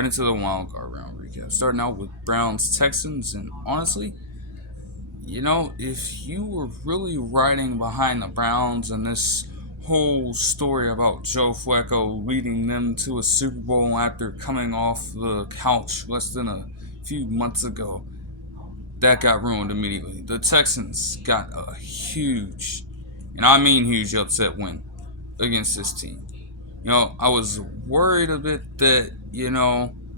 right into the wild card round recap. Starting out with Browns Texans, and honestly, if you were really riding behind the Browns and this whole story about Joe Flacco leading them to a Super Bowl after coming off the couch less than a few months ago, that got ruined immediately. The Texans got a huge, and I mean huge, upset win against this team. I was worried a bit that,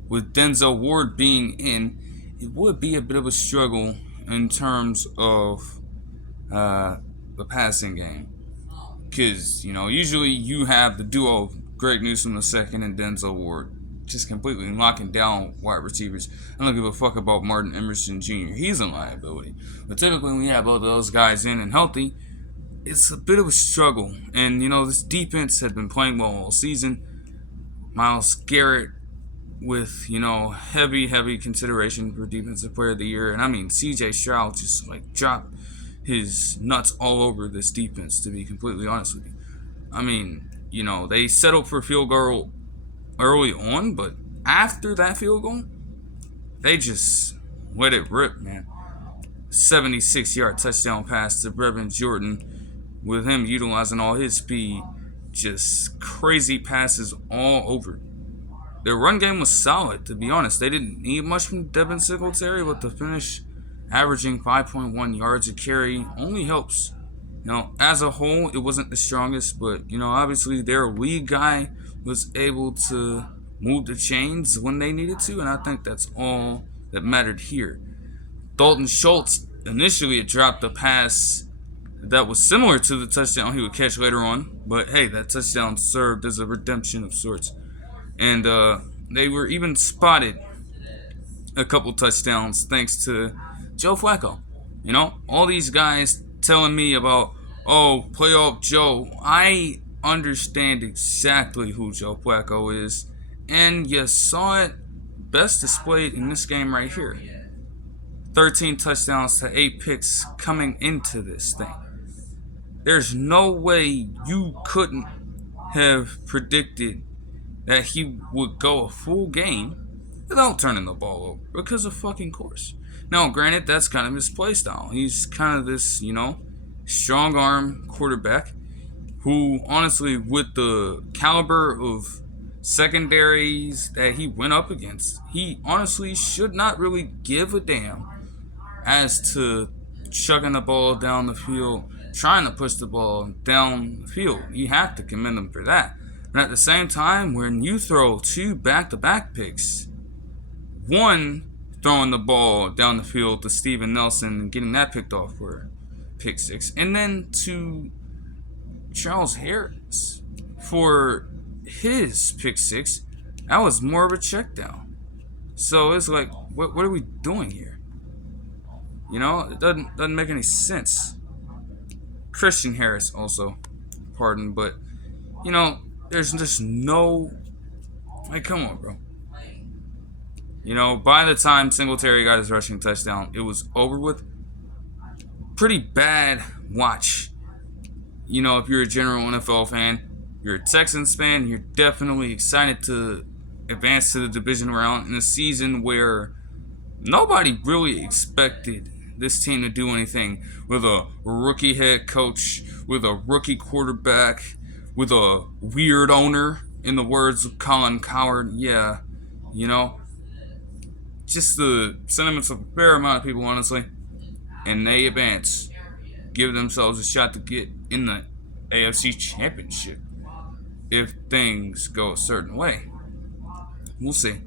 with Denzel Ward being in, it would be a bit of a struggle in terms of the passing game. Because, usually you have the duo of Greg Newsome II and Denzel Ward just completely locking down wide receivers. I don't give a fuck about Martin Emerson Jr. He's a liability. But typically when you have both of those guys in and healthy, it's a bit of a struggle. And, this defense had been playing well all season. Myles Garrett with, heavy consideration for Defensive Player of the Year. And I mean, CJ Stroud just, dropped his nuts all over this defense, to be completely honest with you. I mean, they settled for field goal early on, but after that field goal, they just let it rip, man. 76-yard touchdown pass to Brevin Jordan, with him utilizing all his speed, just crazy passes all over. Their run game was solid, to be honest. They didn't need much from Devin Singletary, but to finish averaging 5.1 yards a carry only helps. As a whole, it wasn't the strongest, but, obviously their lead guy was able to move the chains when they needed to, and I think that's all that mattered here. Dalton Schultz initially had dropped a pass that was similar to the touchdown he would catch later on, but hey, that touchdown served as a redemption of sorts. And they were even spotted a couple touchdowns thanks to Joe Flacco. All these guys telling me about, playoff Joe. I understand exactly who Joe Flacco is, and you saw it best displayed in this game right here. 13 touchdowns to 8 picks coming into this thing. There's no way you couldn't have predicted that he would go a full game without turning the ball over, because of fucking course. Now, granted, that's kind of his play style. He's kind of this, strong arm quarterback who, honestly, with the caliber of secondaries that he went up against, he honestly should not really give a damn as to chucking the ball down the field, trying to push the ball down the field. You have to commend him for that. And at the same time, when you throw 2 back-to-back picks, one throwing the ball down the field to Steven Nelson and getting that picked off for pick 6, and then to Charles Harris for his pick 6, that was more of a check down. So it's like, what are we doing here? It doesn't make any sense. Christian Harris also, pardon, but there's just no, come on, bro. By the time Singletary got his rushing touchdown, it was over with. Pretty bad watch. If you're a general NFL fan, you're a Texans fan, you're definitely excited to advance to the division round in a season where nobody really expected this team to do anything, with a rookie head coach, with a rookie quarterback, with a weird owner, in the words of Colin Cowherd. Yeah, just the sentiments of a fair amount of people, honestly. And they advance, give themselves a shot to get in the AFC Championship if things go a certain way. We'll see.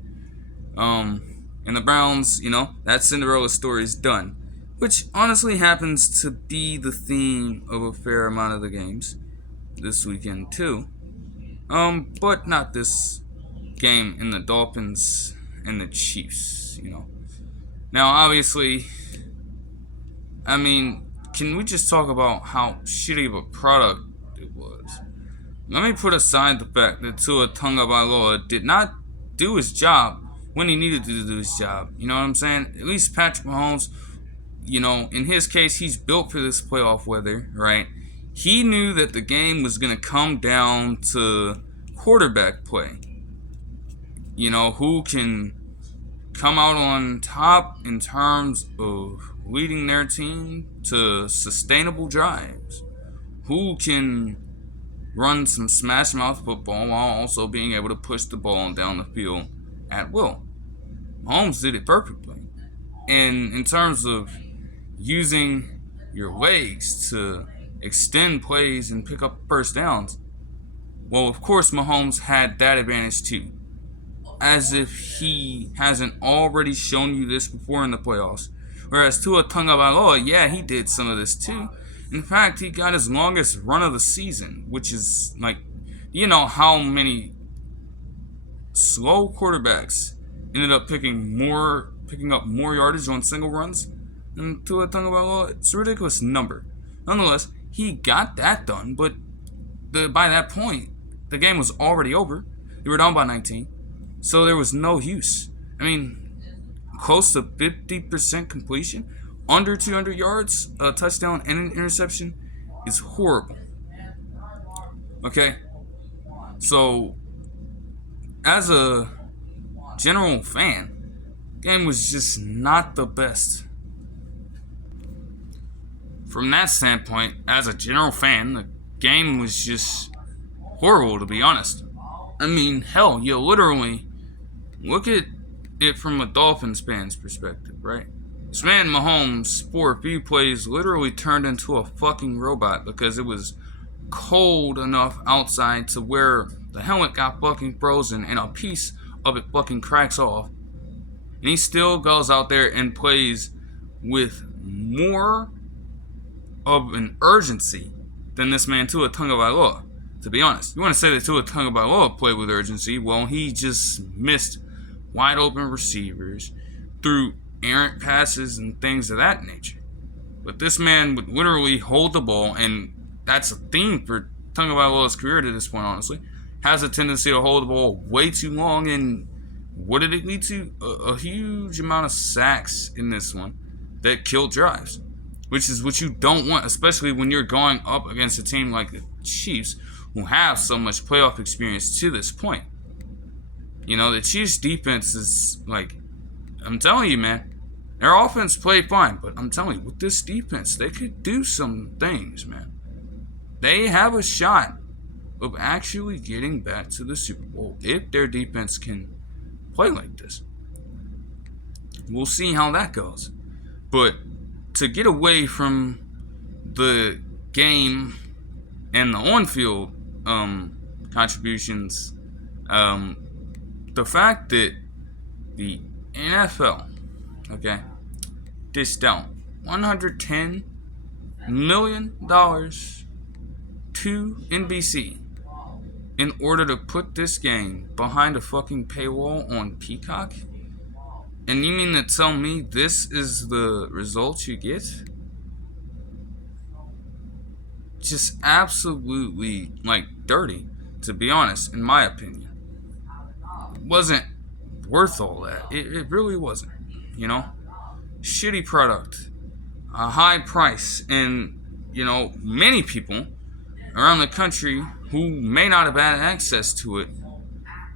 And the Browns, that Cinderella story is done, which honestly happens to be the theme of a fair amount of the games this weekend too. But not this game in the Dolphins and the Chiefs, Now, obviously, can we just talk about how shitty of a product it was? Let me put aside the fact that Tua Tagovailoa did not do his job when he needed to do his job. You know what I'm saying? At least Patrick Mahomes, in his case, he's built for this playoff weather, right? He knew that the game was going to come down to quarterback play. who can come out on top in terms of leading their team to sustainable drives, who can run some smash mouth football while also being able to push the ball down the field at will. Mahomes did it perfectly. And in terms of using your legs to extend plays and pick up first downs, well, of course, Mahomes had that advantage too. As if he hasn't already shown you this before in the playoffs. Whereas Tua Tagovailoa, yeah, he did some of this too. In fact, he got his longest run of the season, which is like, how many slow quarterbacks ended up picking up more yardage on single runs than Tua Tagovailoa. It's a ridiculous number. Nonetheless, he got that done, but by that point, the game was already over. They were down by 19, so there was no use. I mean, close to 50% completion, under 200 yards, a touchdown and an interception is horrible. Okay? So, as a general fan, the game was just not the best. From that standpoint, as a general fan, the game was just horrible, to be honest. I mean, hell, you literally look at it from a Dolphins fan's perspective, right? This man Mahomes, for a few plays, literally turned into a fucking robot because it was cold enough outside to where the helmet got fucking frozen and a piece of it fucking cracks off. And he still goes out there and plays with more of an urgency than this man Tua Tagovailoa. To be honest, you want to say that Tua Tagovailoa played with urgency? Well, he just missed wide open receivers, threw errant passes and things of that nature. But this man would literally hold the ball, and that's a theme for Tagovailoa's career to this point, honestly. Has a tendency to hold the ball way too long, and what did it lead to? A huge amount of sacks in this one that killed drives, which is what you don't want, especially when you're going up against a team like the Chiefs, who have so much playoff experience to this point. The Chiefs' defense is like, I'm telling you, man, their offense played fine, but I'm telling you, with this defense, they could do some things, man. They have a shot of actually getting back to the Super Bowl if their defense can play like this. We'll see how that goes. But to get away from the game and the on-field contributions, the fact that the NFL, dished out $110 million to NBC in order to put this game behind a fucking paywall on Peacock? And you mean to tell me this is the result you get? Just absolutely, dirty, to be honest, in my opinion. It wasn't worth all that. It really wasn't, Shitty product, a high price, and, many people around the country who may not have had access to it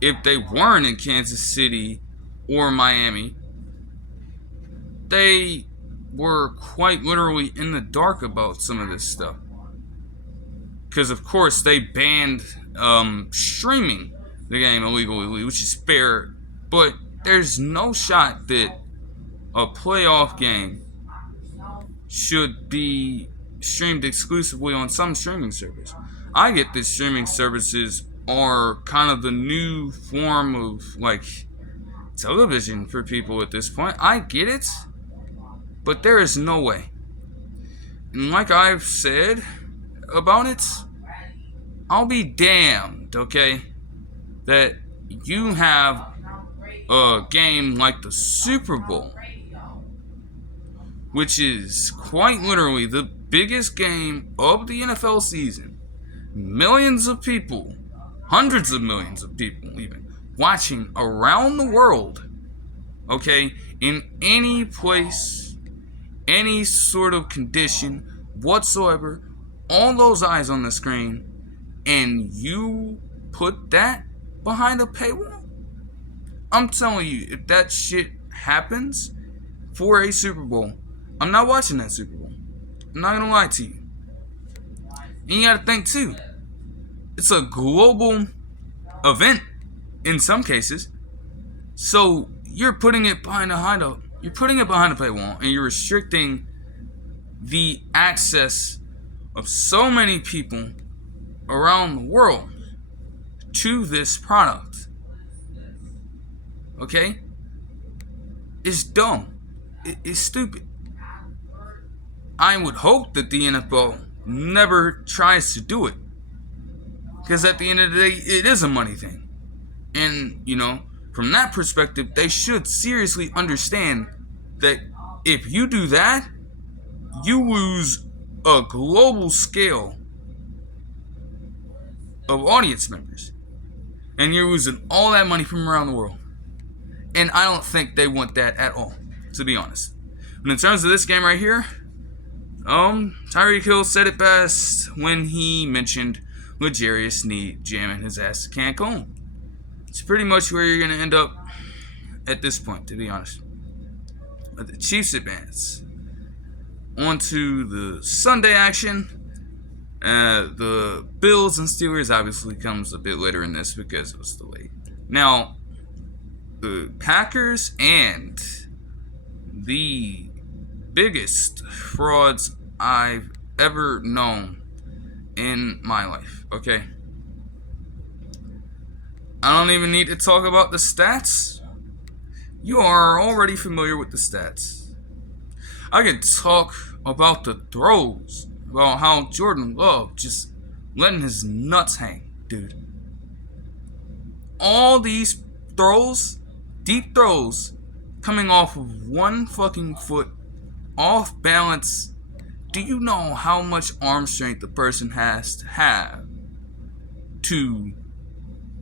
if they weren't in Kansas City or Miami, they were quite literally in the dark about some of this stuff. Because, of course, they banned streaming the game illegally, which is fair, but there's no shot that a playoff game should be streamed exclusively on some streaming service. I get that streaming services are kind of the new form of, television for people at this point. I get it, but there is no way. And like I've said about it, I'll be damned, that you have a game like the Super Bowl, which is quite literally the biggest game of the NFL season. Millions of people, hundreds of millions of people even, watching around the world, in any place, any sort of condition whatsoever, all those eyes on the screen, and you put that behind a paywall? I'm telling you, if that shit happens for a Super Bowl, I'm not watching that Super Bowl. I'm not gonna lie to you. And you gotta think too, it's a global event in some cases. So you're putting it behind a paywall, and you're restricting the access of so many people around the world to this product. Okay? It's dumb. It's stupid. I would hope that the NFL never tries to do it. Because at the end of the day, it is a money thing. And, from that perspective, they should seriously understand that if you do that, you lose a global scale of audience members. And you're losing all that money from around the world. And I don't think they want that at all, to be honest. And in terms of this game right here, Tyreek Hill said it best when he mentioned L'Jarius Sneed jamming his ass to Cancun. It's pretty much where you're going to end up at this point, to be honest. But the Chiefs advance. On to the Sunday action. The Bills and Steelers obviously comes a bit later in this because it was delayed. Now, the Packers and the biggest frauds I've ever known in my life, okay? I don't even need to talk about the stats. You are already familiar with the stats. I can talk about the throws, about how Jordan Love just letting his nuts hang, dude. All these throws, deep throws, coming off of one fucking foot, off balance. Do you know how much arm strength the person has to have to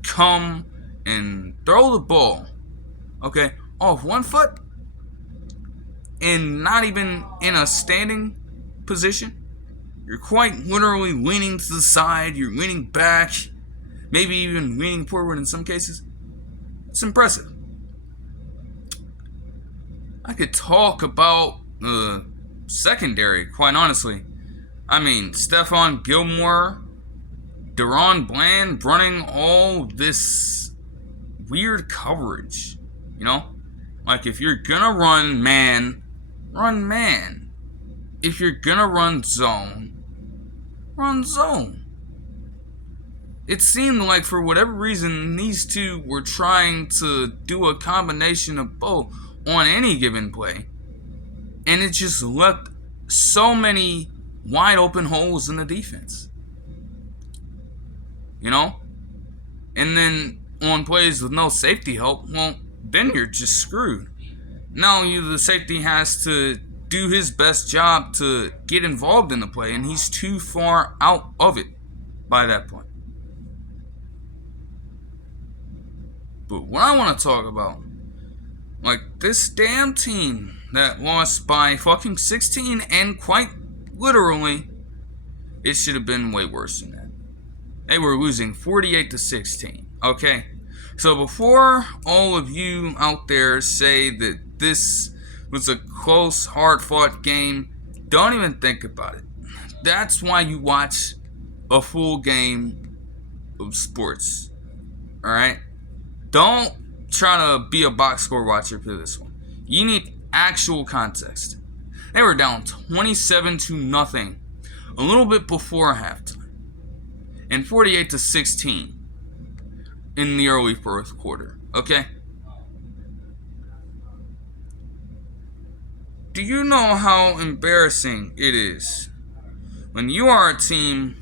come and throw the ball, okay, off one foot and not even in a standing position? You're quite literally leaning to the side, you're leaning back, maybe even leaning forward in some cases. It's impressive. I could talk about the secondary, quite honestly. I mean, Stephon Gilmore, Deron Bland running all this weird coverage. Like if you're gonna run man, run man. If you're gonna run zone, run zone. It seemed like for whatever reason these two were trying to do a combination of both on any given play. And it just left so many wide open holes in the defense. And then on plays with no safety help, well, then you're just screwed. Now the safety has to do his best job to get involved in the play, and he's too far out of it by that point. But what I want to talk about, like this damn team that lost by fucking 16, and quite literally, it should have been way worse than that. They were losing 48-16, okay? So before all of you out there say that this was a close, hard-fought game, don't even think about it. That's why you watch a full game of sports, alright? Don't try to be a box score watcher for this one. You need actual context. They were down 27-0 a little bit before halftime, and 48-16 in the early fourth quarter. Okay? Do you know how embarrassing it is when you are a team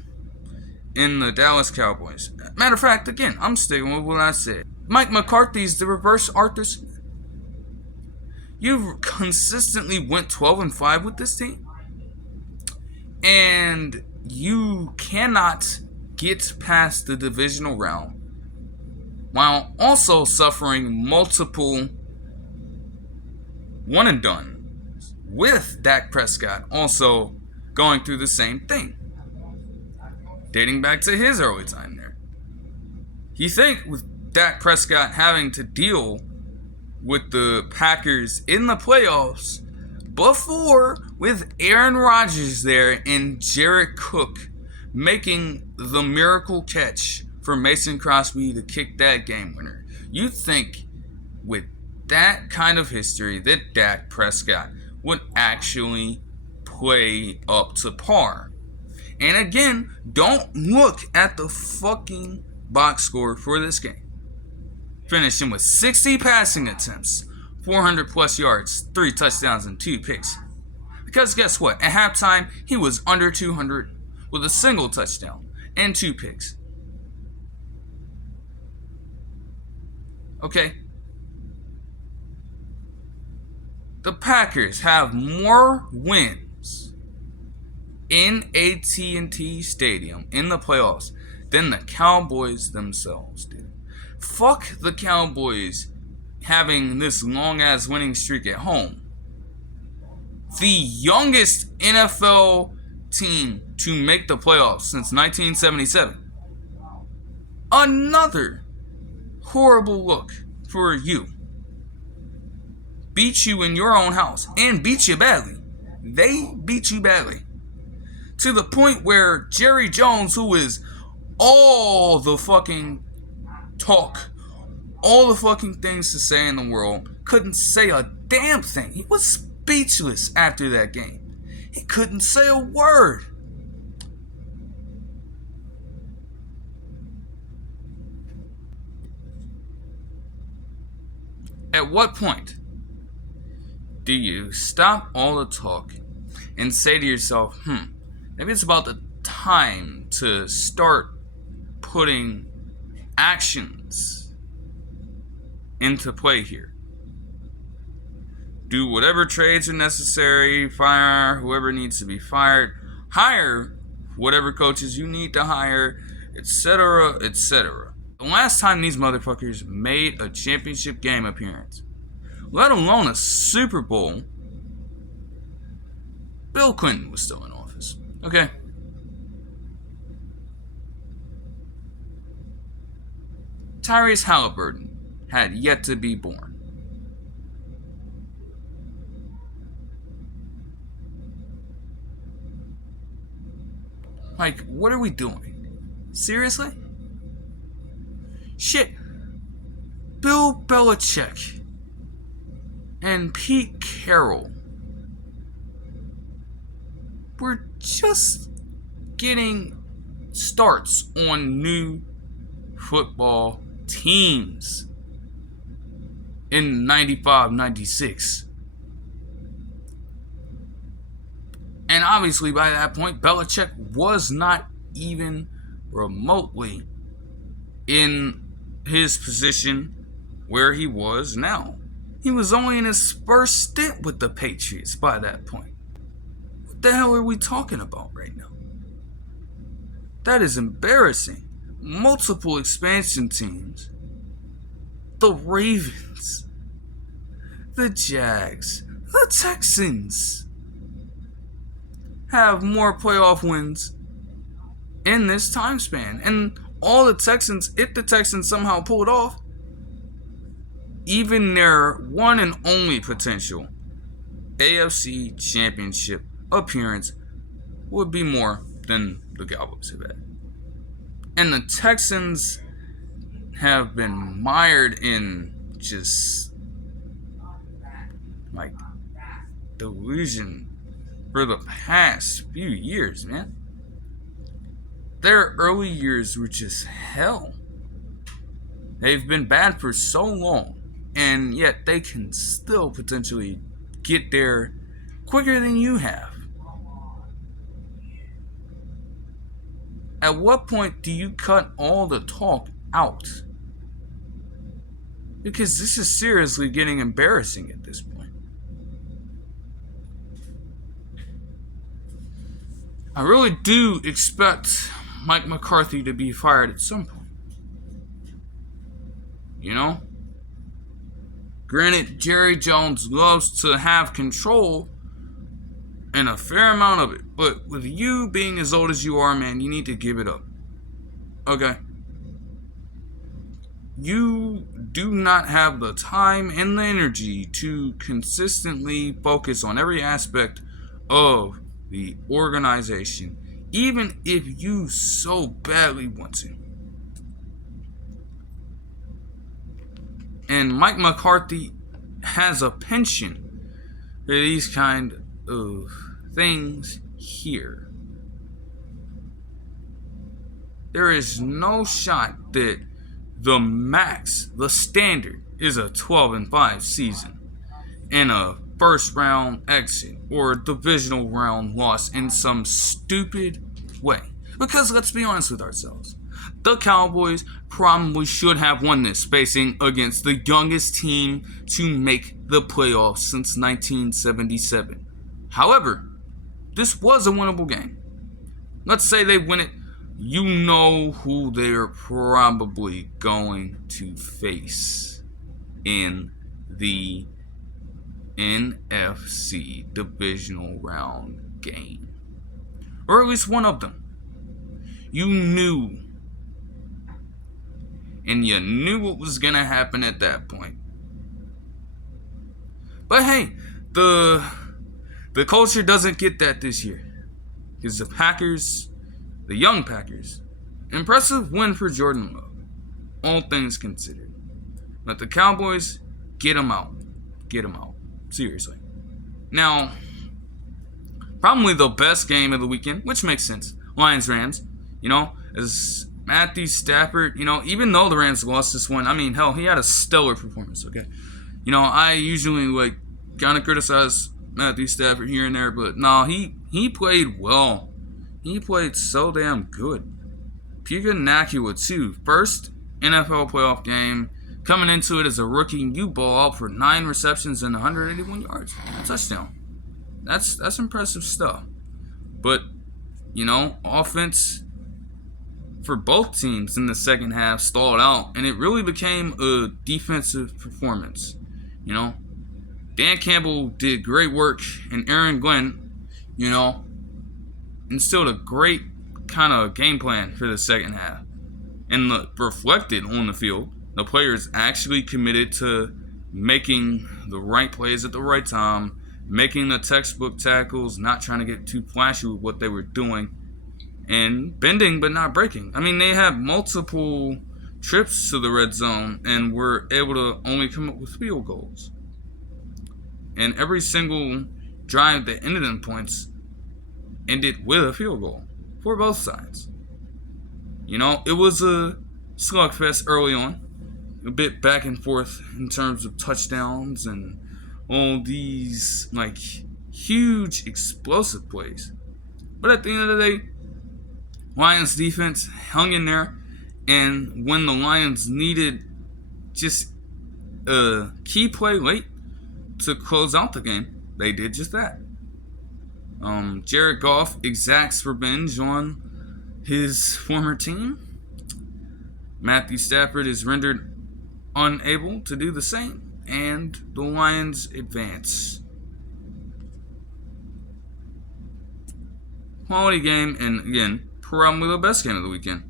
in the Dallas Cowboys? Matter of fact, again, I'm sticking with what I said. Mike McCarthy's the reverse Arthur Smith. You've consistently went 12-5 with this team, and you cannot get past the divisional round while also suffering multiple one and done with Dak Prescott also going through the same thing, dating back to his early time there. You think with Dak Prescott having to deal with the Packers in the playoffs before, with Aaron Rodgers there and Jared Cook making the miracle catch for Mason Crosby to kick that game winner. You think with that kind of history that Dak Prescott would actually play up to par. And again, don't look at the fucking box score for this game. Finishing with 60 passing attempts, 400 plus yards, 3 touchdowns, and 2 picks. Because guess what? At halftime, he was under 200 with a single touchdown and 2 picks. Okay. The Packers have more wins in AT&T Stadium in the playoffs than the Cowboys themselves did. Fuck the Cowboys having this long-ass winning streak at home. The youngest NFL team to make the playoffs since 1977. Another horrible look for you. Beat you in your own house and beat you badly. They beat you badly. To the point where Jerry Jones, who is all the fucking talk, all the fucking things to say in the world, couldn't say a damn thing. He was speechless after that game. He couldn't say a word. At what point do you stop all the talk and say to yourself, maybe it's about the time to start putting actions into play here? Do whatever trades are necessary, fire whoever needs to be fired, hire whatever coaches you need to hire, etc., etc. The last time these motherfuckers made a championship game appearance, let alone a Super Bowl, Bill Clinton was still in office. Okay? Tyrese Halliburton had yet to be born. Like, what are we doing? Seriously? Shit. Bill Belichick and Pete Carroll were just getting starts on new football teams in 95, 96. And obviously by that point, Belichick was not even remotely in his position where he was now. He was only in his first stint with the Patriots by that point. What the hell are we talking about right now? That is embarrassing. Multiple expansion teams. The Ravens. The Jags. The Texans have more playoff wins in this time span. And all the Texans, if the Texans somehow pull it off, even their one and only potential AFC Championship appearance would be more than the Cowboys have had. And the Texans have been mired in just like delusion for the past few years, man. Their early years were just hell. They've been bad for so long, and yet they can still potentially get there quicker than you have. At what point do you cut all the talk out? Because this is seriously getting embarrassing at this point. I really do expect Mike McCarthy to be fired at some point. You know? Granted, Jerry Jones loves to have control and a fair amount of it. But with you being as old as you are, man, you need to give it up. Okay? You do not have the time and the energy to consistently focus on every aspect of the organization, even if you so badly want to. And Mike McCarthy has a penchant for these kind of things here. There is no shot that the max, the standard, is a 12-5 season and a first round exit or a divisional round loss in some stupid way. Because let's be honest with ourselves, the Cowboys probably should have won this, facing against the youngest team to make the playoffs since 1977. However, this was a winnable game. Let's say they win it. You know who they're probably going to face in the NFC divisional round game. Or at least one of them. You knew. And you knew what was going to happen at that point. But hey, the culture doesn't get that this year. Because the Packers, the young Packers, impressive win for Jordan Love, all things considered. But the Cowboys, get them out. Get them out. Seriously. Now, probably the best game of the weekend, which makes sense. Lions-Rams, as Matthew Stafford, even though the Rams lost this one, hell, he had a stellar performance, okay? I usually, kind of criticize Matthew Stafford here and there, but no, he played well. He played so damn good. Puka Nacua, too. First NFL playoff game. Coming into it as a rookie, you ball out for 9 receptions and 181 yards. A touchdown. That's impressive stuff. But, offense for both teams in the second half stalled out, and it really became a defensive performance. Dan Campbell did great work, and Aaron Glenn, instilled a great kind of game plan for the second half. And reflected on the field, the players actually committed to making the right plays at the right time, making the textbook tackles, not trying to get too flashy with what they were doing, and bending but not breaking. They had multiple trips to the red zone and were able to only come up with field goals. And every single drive that ended in points ended with a field goal for both sides. It was a slugfest early on, a bit back and forth in terms of touchdowns and all these huge explosive plays. But at the end of the day, Lions defense hung in there, and when the Lions needed just a key play late to close out the game, they did just that. Jared Goff exacts revenge on his former team. Matthew Stafford is rendered unable to do the same, and the Lions advance. Quality game, and again, probably the best game of the weekend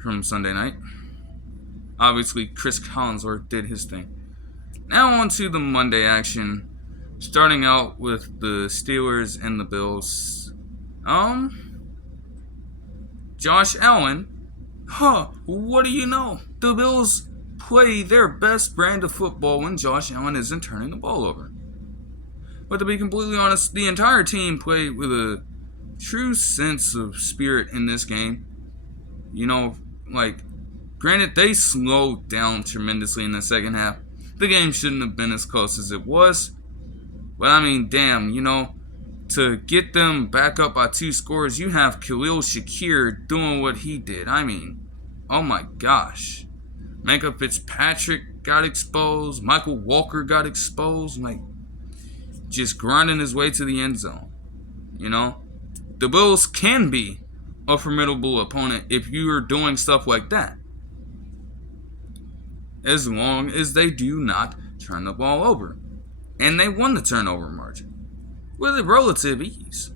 from Sunday night. Obviously, Chris Collinsworth did his thing. Now on to the Monday action, starting out with the Steelers and the Bills. Josh Allen, what do you know? The Bills play their best brand of football when Josh Allen isn't turning the ball over. But to be completely honest, the entire team played with a true sense of spirit in this game. Granted, they slowed down tremendously in the second half. The game shouldn't have been as close as it was. But damn, to get them back up by 2 scores, you have Khalil Shakir doing what he did. Oh my gosh. Minka Fitzpatrick got exposed. Michael Walker got exposed. Just grinding his way to the end zone. The Bills can be a formidable opponent if you are doing stuff like that, as long as they do not turn the ball over. And they won the turnover margin with relative ease.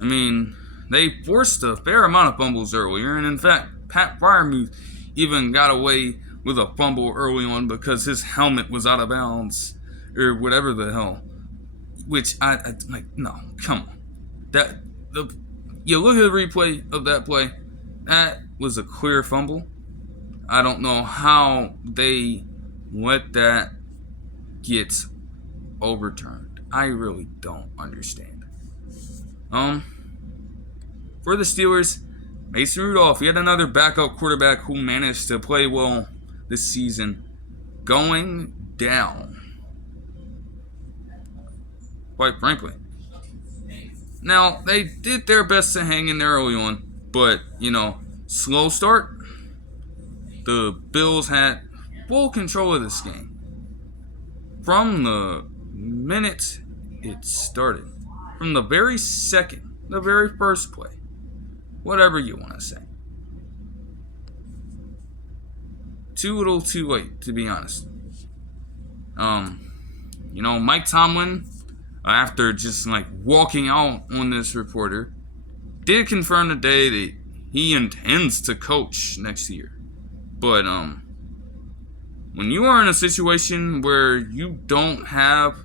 They forced a fair amount of fumbles earlier, and in fact, Pat Freiermuth even got away with a fumble early on because his helmet was out of bounds or whatever the hell. Which I like. No, come on. You look at the replay of that play. That was a clear fumble. I don't know how they let that get overturned. I really don't understand. For the Steelers, Mason Rudolph, yet another backup quarterback who managed to play well this season, going down. Quite frankly. Now, they did their best to hang in there early on, but, slow start. The Bills had full control of this game. From the minute it started. From the very second, the very first play. Whatever you want to say. Too little, too late, to be honest. Mike Tomlin, after just walking out on this reporter, did confirm today that he intends to coach next year. But when you are in a situation where you don't have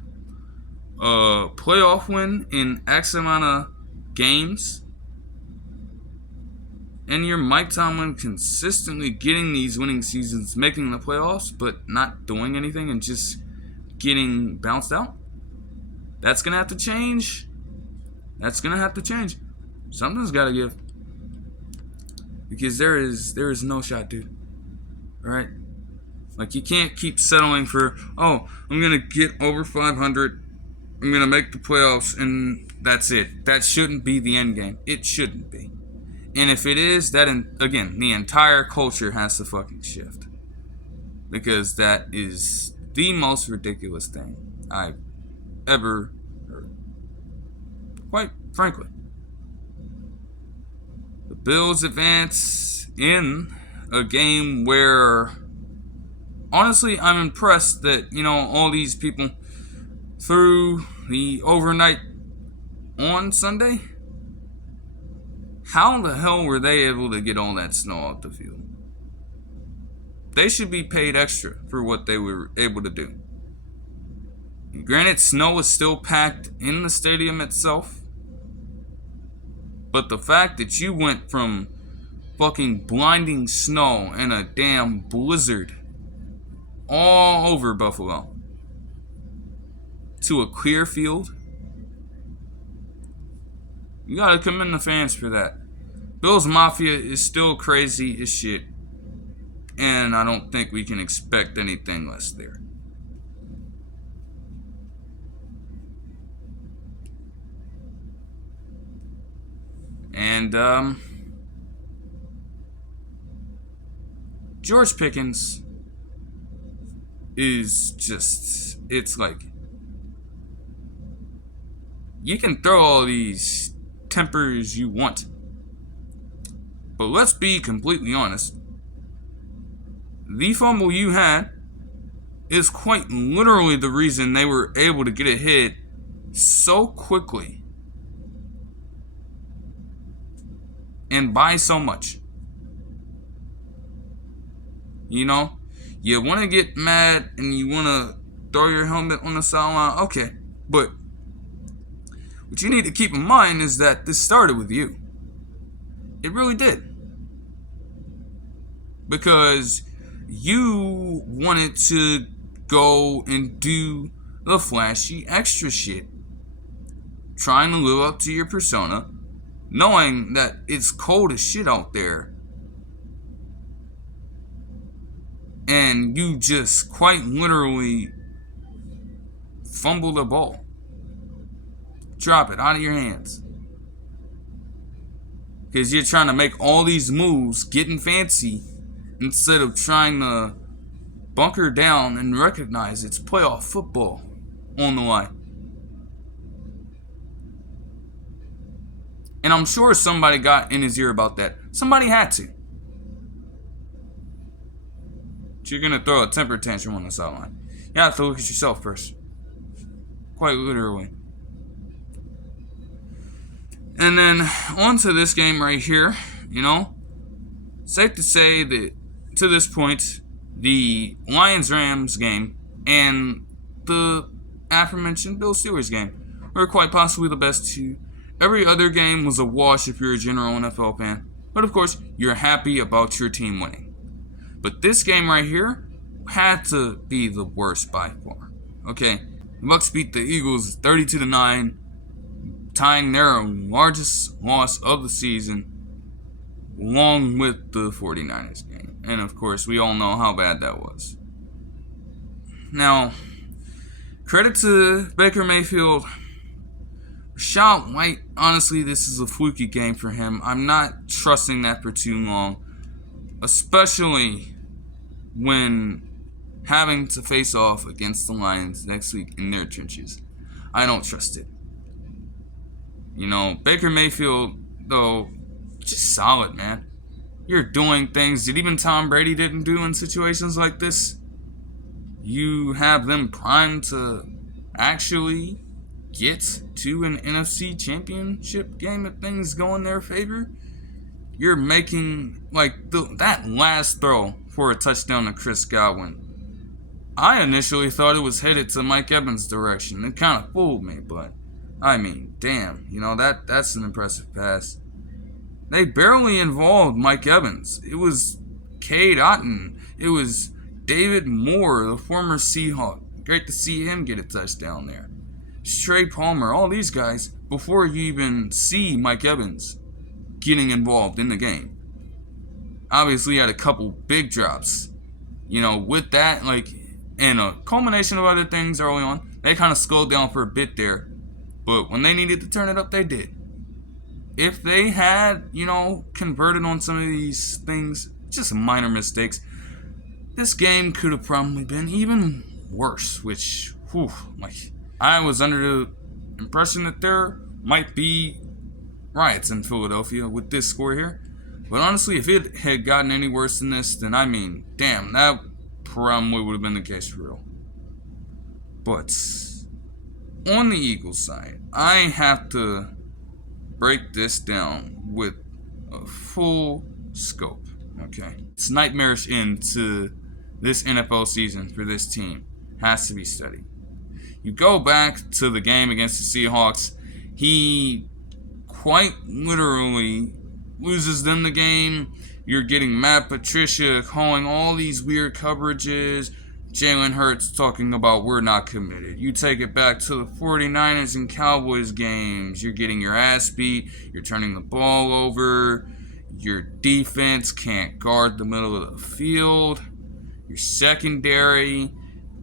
a playoff win in X amount of games, and you're Mike Tomlin consistently getting these winning seasons, making the playoffs, but not doing anything and just getting bounced out, that's going to have to change. Something's got to give. Because there is no shot, dude. Alright? You can't keep settling for, I'm going to get over 500. I'm going to make the playoffs, and that's it. That shouldn't be the end game. It shouldn't be. And if it is, again, the entire culture has to fucking shift. Because that is the most ridiculous thing I've ever heard. Quite frankly. The Bills advance in a game where, honestly, I'm impressed that, all these people through the overnight on Sunday, how the hell were they able to get all that snow off the field? They should be paid extra for what they were able to do. Granted, snow is still packed in the stadium itself, but the fact that you went from fucking blinding snow and a damn blizzard all over Buffalo to a clear field, you gotta commend the fans for that. Bills Mafia is still crazy as shit, and I don't think we can expect anything less there. And, George Pickens is just, it's you can throw all these tempers you want, but let's be completely honest. The fumble you had is quite literally the reason they were able to get ahead so quickly and by so much. You want to get mad and you want to throw your helmet on the sideline, okay, but what you need to keep in mind is that this started with you. It really did. Because you wanted to go and do the flashy extra shit. Trying to live up to your persona. Knowing that it's cold as shit out there. And you just quite literally fumble the ball. Drop it out of your hands. Because you're trying to make all these moves, getting fancy, instead of trying to bunker down and recognize it's playoff football on the line. And I'm sure somebody got in his ear about that. Somebody had to. But you're going to throw a temper tantrum on the sideline. You have to look at yourself first. Quite literally. And then on to this game right here, safe to say that to this point, the Lions-Rams game, and the aforementioned Bills-Steelers game were quite possibly the best two. Every other game was a wash if you're a general NFL fan. But of course, you're happy about your team winning. But this game right here had to be the worst by far. Okay, the Bucs beat the Eagles 32-9, tying their largest loss of the season, along with the 49ers game. And of course, we all know how bad that was. Now, credit to Baker Mayfield. Rashad White, honestly, this is a fluky game for him. I'm not trusting that for too long, especially when having to face off against the Lions next week in their trenches. I don't trust it. Baker Mayfield, though, just solid, man. You're doing things that even Tom Brady didn't do in situations like this. You have them primed to actually get to an NFC championship game if things go in their favor. You're making, that last throw for a touchdown to Chris Godwin. I initially thought it was headed to Mike Evans' direction. It kind of fooled me, but, damn, that's an impressive pass. They barely involved Mike Evans. It was Cade Otton. It was David Moore, the former Seahawk. Great to see him get a touchdown there. Trey Palmer, all these guys, before you even see Mike Evans getting involved in the game. Obviously, had a couple big drops. With that, and a culmination of other things early on, they kind of slowed down for a bit there. But when they needed to turn it up, they did. If they had, converted on some of these things, just minor mistakes, this game could have probably been even worse, which, I was under the impression that there might be riots in Philadelphia with this score here. But honestly, if it had gotten any worse than this, then damn, that probably would have been the case for real. But on the Eagles side, I have to break this down with a full scope. Okay, it's nightmarish end to this NFL season for this team. Has to be studied. You go back to the game against the Seahawks, he quite literally loses them the game. You're getting Matt Patricia calling all these weird coverages. Jalen Hurts talking about we're not committed. You take it back to the 49ers and Cowboys games. You're getting your ass beat. You're turning the ball over. Your defense can't guard the middle of the field. Your secondary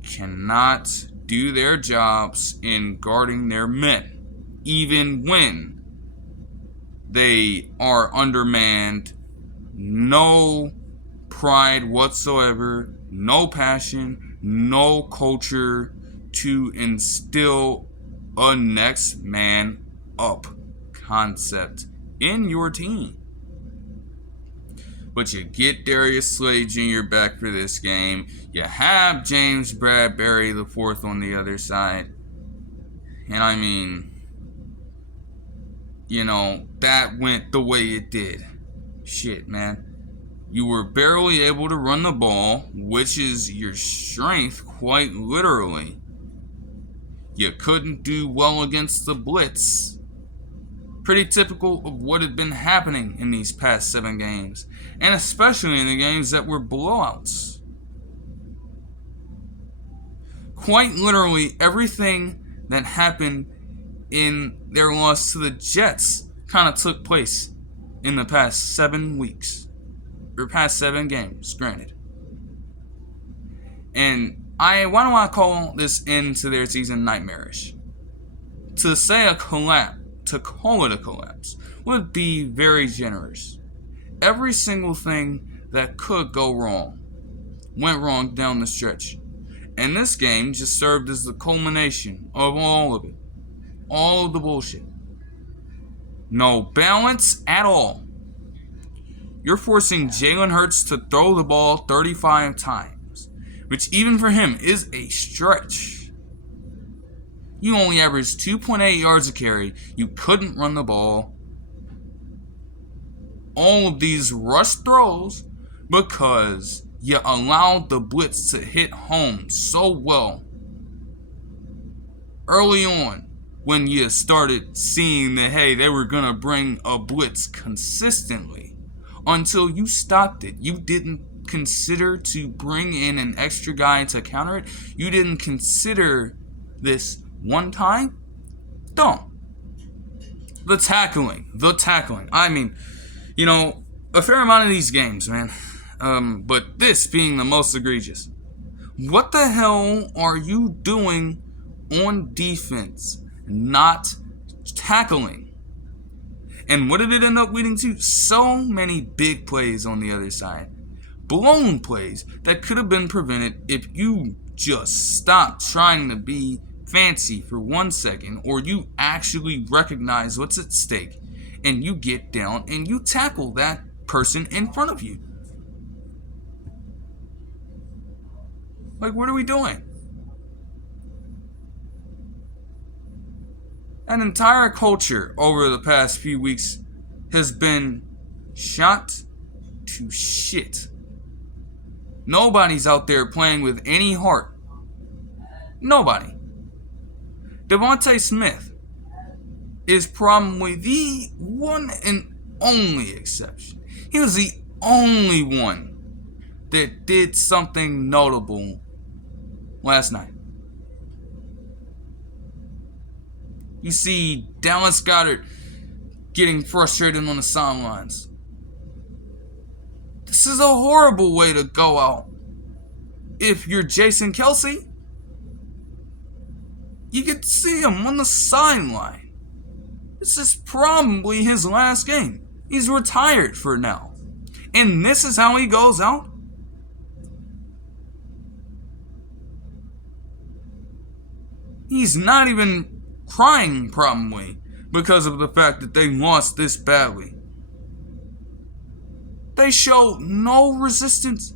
cannot do their jobs in guarding their men, even when they are undermanned. No pride whatsoever, no passion, no culture to instill a next man up concept in your team. But you get Darius Slay Jr. back for this game. You have James Bradbury the fourth on the other side. And that went the way it did. Shit, man. You were barely able to run the ball, which is your strength, quite literally. You couldn't do well against the blitz. Pretty typical of what had been happening in these past 7 games, and especially in the games that were blowouts. Quite literally, everything that happened in their loss to the Jets kind of took place in the past 7 weeks. Or past 7 games, granted. And why do I call this end to their season nightmarish? To say a collapse, to call it a collapse, would be very generous. Every single thing that could go wrong went wrong down the stretch. And this game just served as the culmination of all of it. All of the bullshit. No balance at all. You're forcing Jalen Hurts to throw the ball 35 times, which even for him is a stretch. You only averaged 2.8 yards a carry. You couldn't run the ball. All of these rush throws because You allowed the blitz to hit home so well early on when you started seeing that, hey, they were going to bring a blitz consistently until you stopped it. You didn't consider to bring in an extra guy to counter it. You didn't consider this one time. Don't. The tackling. I mean, a fair amount of these games, man. But this being the most egregious. What the hell are you doing on defense? Not tackling. And what did it end up leading to? So many big plays on the other side. Blown plays that could have been prevented if you just stopped trying to be fancy for 1 second, or you actually recognize what's at stake and you get down and you tackle that person in front of you. Like, what are we doing? An entire culture over the past few weeks has been shot to shit. Nobody's out there playing with any heart. Nobody. Devontae Smith is probably the one and only exception. He was the only one that did something notable last night. You see Dallas Goedert getting frustrated on the sidelines. This is a horrible way to go out. If you're Jason Kelce, you could see him on the sideline. This is probably his last game. He's retired for now. And this is how he goes out? He's not even crying, probably, because of the fact that they lost this badly. They show no resistance.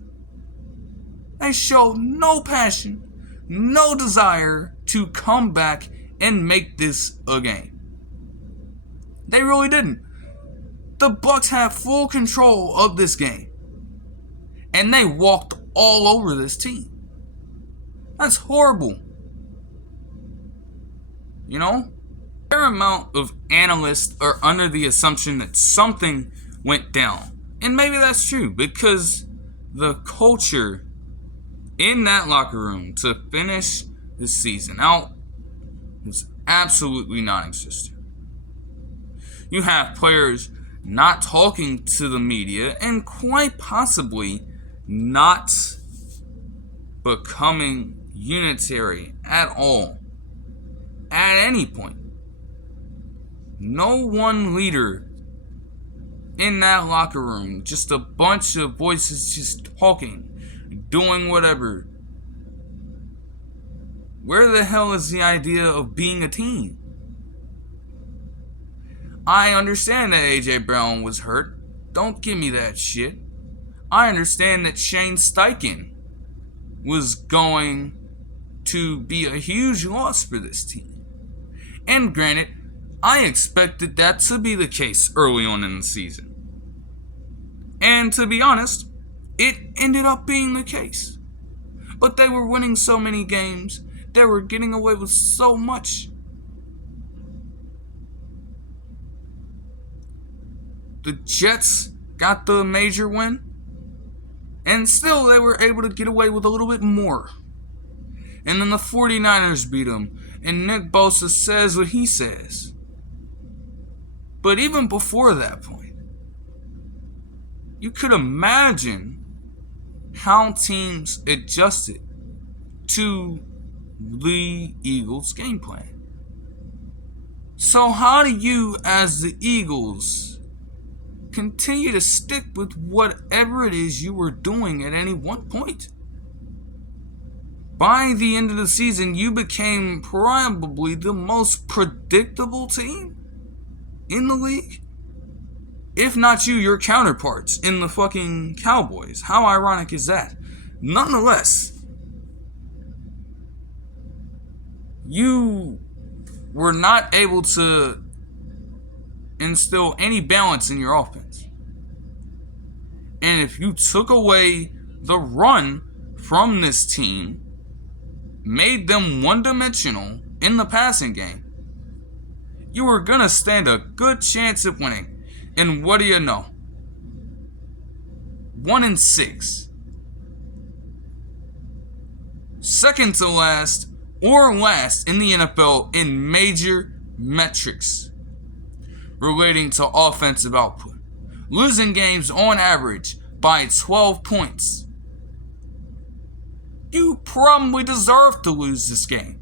They show no passion, no desire to come back and make this a game. They really didn't. The Bucs had full control of this game, and they walked all over this team. That's horrible. A fair amount of analysts are under the assumption that something went down. And maybe that's true, because the culture in that locker room to finish the season out was absolutely non-existent. You have players not talking to the media and quite possibly not becoming unitary at all. At any point. No one leader in that locker room. Just a bunch of voices just talking, doing whatever. Where the hell is the idea of being a team? I understand that AJ Brown was hurt. Don't give me that shit. I understand that Shane Steichen was going to be a huge loss for this team. And granted, I expected that to be the case early on in the season. And to be honest, it ended up being the case. But they were winning so many games, they were getting away with so much. The Jets got the major win, and still they were able to get away with a little bit more. And then the 49ers beat them, and Nick Bosa says what he says. But even before that point, you could imagine how teams adjusted to the Eagles' game plan. So how do you, as the Eagles, continue to stick with whatever it is you were doing at any one point? By the end of the season, you became probably the most predictable team in the league. If not you, your counterparts in the fucking Cowboys. How ironic is that? Nonetheless, you were not able to instill any balance in your offense. And if you took away the run from this team made them one-dimensional in the passing game, you were going to stand a good chance of winning. And what do you know? 1-6. Second to last or last in the NFL in major metrics relating to offensive output. Losing games on average by 12 points. You probably deserve to lose this game.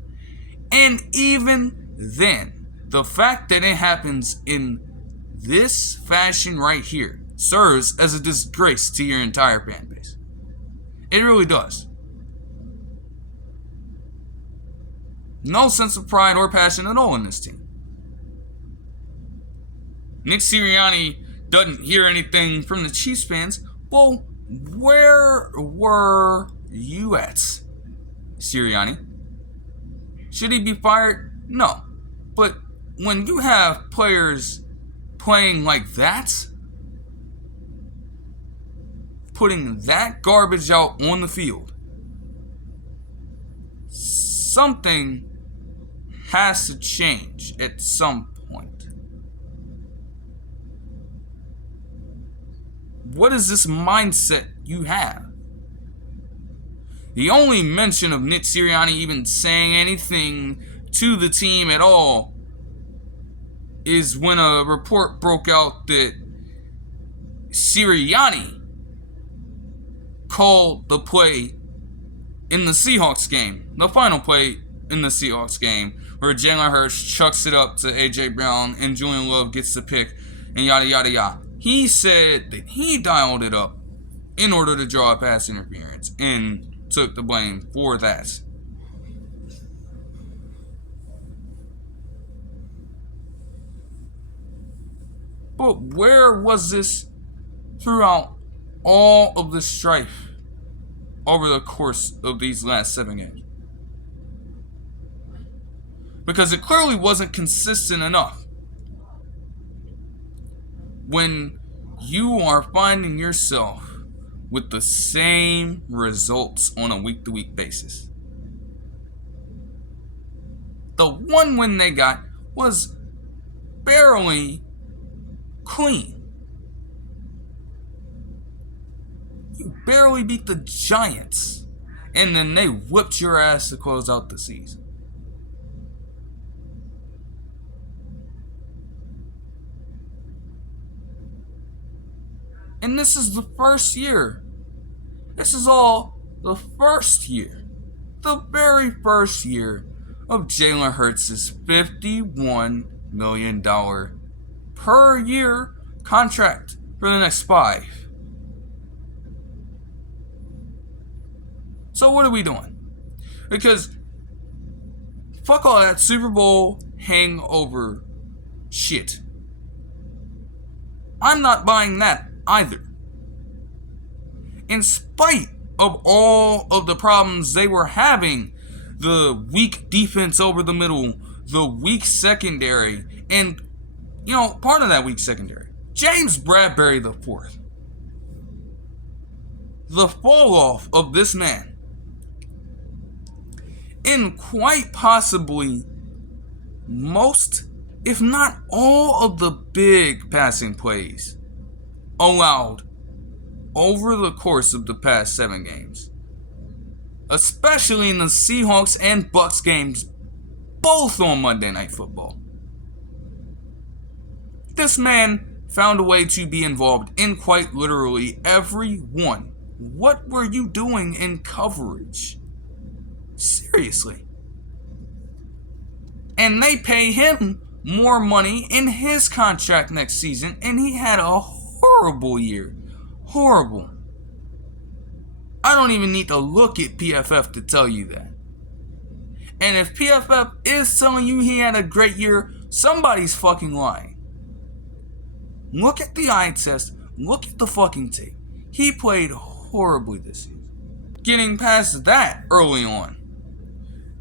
And even then, the fact that it happens in this fashion right here serves as a disgrace to your entire fan base. It really does. No sense of pride or passion at all in this team. Nick Sirianni doesn't hear anything from the Chiefs fans. Well, where were you at, Sirianni? Should he be fired? No. But when you have players playing like that, putting that garbage out on the field, something has to change at some point. What is this mindset you have? The only mention of Nick Sirianni even saying anything to the team at all is when a report broke out that Sirianni called the play in the Seahawks game, the final play in the Seahawks game, where Jalen Hurts chucks it up to A.J. Brown and Julian Love gets the pick and yada yada yada. He said that he dialed it up in order to draw a pass interference and took the blame for that. But where was this throughout all of the strife over the course of these last 7 games? Because it clearly wasn't consistent enough. When you are finding yourself with the same results on a week-to-week basis. The one win they got was barely clean. You barely beat the Giants, and then they whipped your ass to close out the season. And this is the first year. This is all the first year. The very first year of Jalen Hurts' $51 million per year contract for the next 5. So what are we doing? Because fuck all that Super Bowl hangover shit. I'm not buying that either. In spite of all of the problems they were having, the weak defense over the middle, the weak secondary, and, part of that weak secondary, James Bradbury IV. The fall off of this man in quite possibly most, if not all, of the big passing plays allowed over the course of the past 7 games. Especially in the Seahawks and Bucs games, both on Monday Night Football. This man found a way to be involved in quite literally every one. What were you doing in coverage? Seriously. And they pay him more money in his contract next season, and he had a horrible year. Horrible. I don't even need to look at PFF to tell you that. And if PFF is telling you he had a great year, somebody's fucking lying. Look at the eye test. Look at the fucking tape. He played horribly this season. Getting past that early on,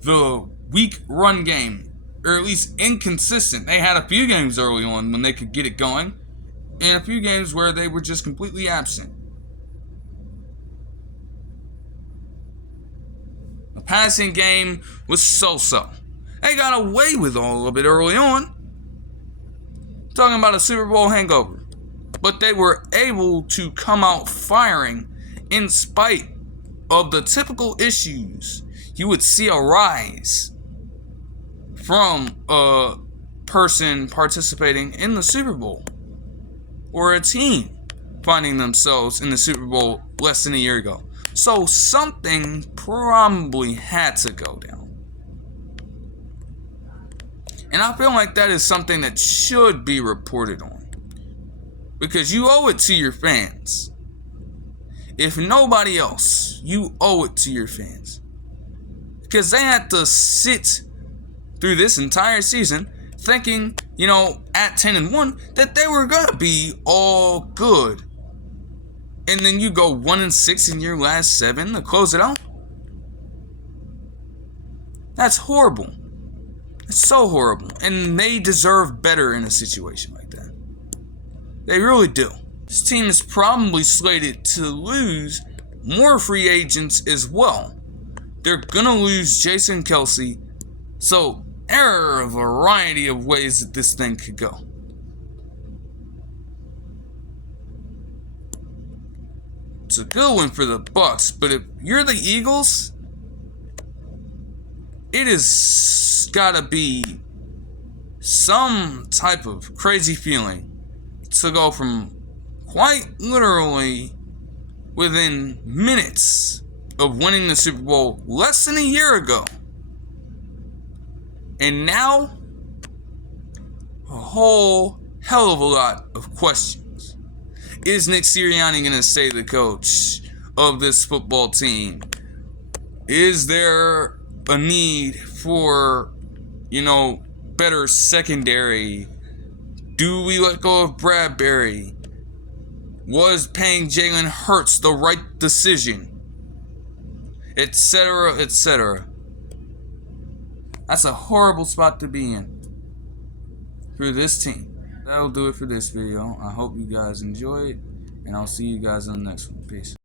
the weak run game, or at least inconsistent. They had a few games early on when they could get it going, and a few games where they were just completely absent. Passing game was so-so. They got away with all of it early on. Talking about a Super Bowl hangover. But they were able to come out firing in spite of the typical issues you would see arise from a person participating in the Super Bowl or a team finding themselves in the Super Bowl less than a year ago. So something probably had to go down. And I feel like that is something that should be reported on. Because you owe it to your fans. If nobody else, you owe it to your fans. Because they had to sit through this entire season thinking, at 10-1, that they were going to be all good. And then you go 1-6 in your last 7 to close it out. That's horrible. It's so horrible. And they deserve better in a situation like that. They really do. This team is probably slated to lose more free agents as well. They're going to lose Jason Kelce. So there are a variety of ways that this thing could go. It's a good one for the Bucs, but if you're the Eagles, it has got to be some type of crazy feeling to go from quite literally within minutes of winning the Super Bowl less than a year ago, and now a whole hell of a lot of questions. Is Nick Sirianni going to stay the coach of this football team? Is there a need for, better secondary? Do we let go of Bradbury? Was paying Jalen Hurts the right decision? Etc., etc. That's a horrible spot to be in for this team. That'll do it for this video. I hope you guys enjoyed, and I'll see you guys in the next one. Peace.